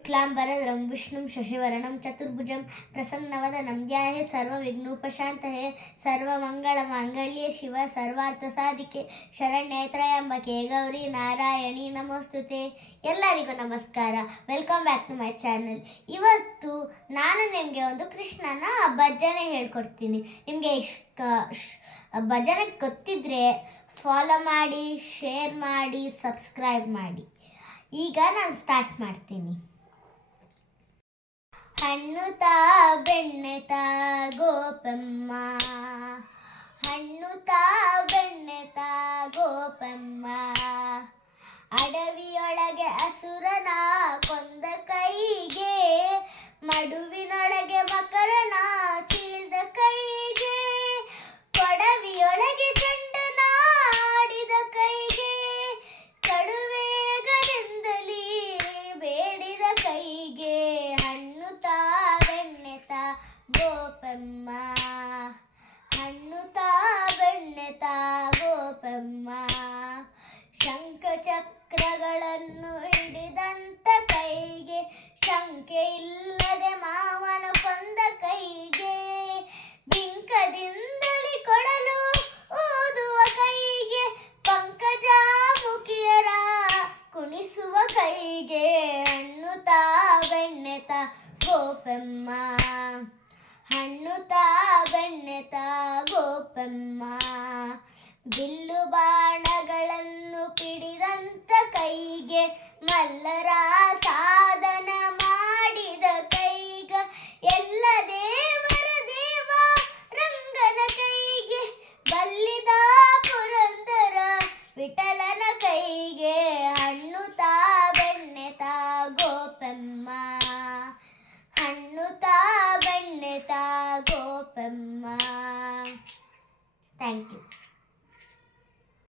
शुक्लांबरधरं विष्णुं शशिवर्णं चतुर्भुजं प्रसन्नवदनं ध्याये सर्वविघ्नोपशान्तये सर्वमङ्गलमाङ्गल्ये शिवे सर्वार्थसाधिके शरण्ये त्र्यंबके ಗೌರಿ ನಾರಾಯಣಿ ನಮೋಸ್ತುತೆ. ಎಲ್ಲರಿಗೂ ನಮಸ್ಕಾರ. Welcome back to my channel. ಇವತ್ತು ನಾನು ನಿಮಗೆ ಒಂದು ಕೃಷ್ಣನ ಭಜನೆ ಹೇಳ್ಕೊಡ್ತೀನಿ. ನಿಮಗೆ ಭಜನೆ ಗೊತ್ತಿದ್ರೆ ಫಾಲೋ ಮಾಡಿ, ಶೇರ್ ಮಾಡಿ, ಸಬ್ಸ್ಕ್ರೈಬ್ ಮಾಡಿ. ಈಗ ನಾನು ಸ್ಟಾರ್ಟ್ ಮಾಡ್ತೀನಿ. ಹಣ್ಣು ತಾ ಬೆಣ್ಣೆ ತಾ ಗೋಪಮ್ಮ, ಹಣ್ಣು ತಾ ಬೆಣ್ಣೆ ತಾ ಗೋಪಮ್ಮ, ಅಡವಿಯೊಳಗೆ ಅಸುರನ ಕೊಂದ ಕೈಗೆ, ಮಡುವಿನೊಳಗೆ ಮಕರನ ಸೀಳ್ದ ಕೈಗೆ, ಕೊಡವಿಯೊಳಗೆ ಚಂಡನ ಆಡಿದ ಕೈಗೆ, ಕಡುವೇಗದಿಂದಲೇ ಬೇಡಿದ ಕೈಗೆ, ಹಣ್ಣು ತಾ ಬೆಣ್ಣೆ ತಾ ಗೋಪಮ್ಮ, ಹಣ್ಣು ತಾ ಬೆಣ್ಣೆ ತಾ ಗೋಪಮ್ಮ, ಶಂಖ ಚಕ್ರಗಳನ್ನು ಹಿಡಿದಂತ ಕೈಗೆ, ಶಂಕೆ ಇಲ್ಲದೆ ಮಾವನ ಕೊಂದ ಕೈಗೆ, ಬಿಂಕದಿಂದಲೇ ಕೊಡಲು ಊದುವ ಕೈಗೆ, ಪಂಕಜಾಮುಖಿಯರ ಕುಣಿಸುವ ಕೈಗೆ, ಹಣ್ಣು ತಾ ಬೆಣ್ಣೆ ತಾ ಗೋಪಮ್ಮ, ಹಣ್ಣು ತಾ ಬೆಣ್ಣೆ ತಾ ಗೋಪಮ್ಮ, ಬಿಲ್ಲು ಬಾಣಗಳನ್ನು ಪಿಡಿದಂತ ಕೈಗೆ, ಮಲ್ಲರ ಸಾಧನ ಮಾಡಿದ ಕೈಗ, ಎಲ್ಲ ದೇವರ ದೇವ ರಂಗನ ಕೈಗೆ, ಬಲ್ಲಿದ ಪುರಂದರ ವಿಠಲನ ಕೈಗೆ, ಹಣ್ಣು ತಾ ಬೆಣ್ಣೆ ತಾ ಗೋಪಮ್ಮ, ಹಣ್ಣು ತಾ ಬೆಣ್ಣೆ ತಾ ಗೋಪಮ್ಮ. Thank you.